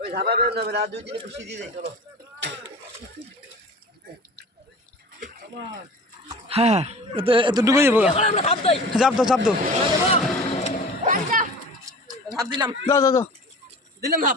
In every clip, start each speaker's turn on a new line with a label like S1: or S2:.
S1: ওই ঝাপাবেন না বেলা দুই দিনে খুশি দিয়ে দেয় চলো
S2: হ্যাঁ এতে এতে ডুবে যাব চাপ দো চাপ
S3: ভাব দিলাম
S2: দাও দাও। দাও।
S3: দিলাম
S2: দাও।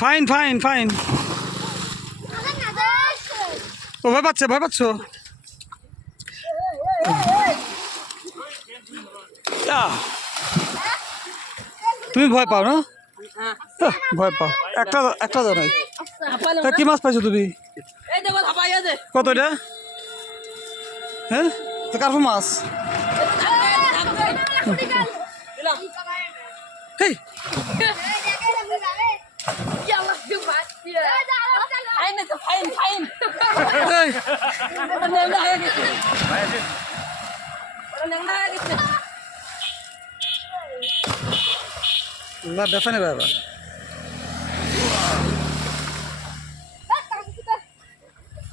S2: ফাইন ফাইন ফাইন ও ভয় পাচ্ছে ভয় পাচ্ছ? তুমি ভয় পাও না? ভয় পাও। একটা একটা দাও নাই। তা কি মাছ পাইছো তুমি? কত এটা? হ্যাঁ? তো মাছ? হেই।
S3: ফাইন ফাইন নেংড়া হয়ে গেছে নেংড়া হয়ে গেছে
S2: না দেখা নেবে এবার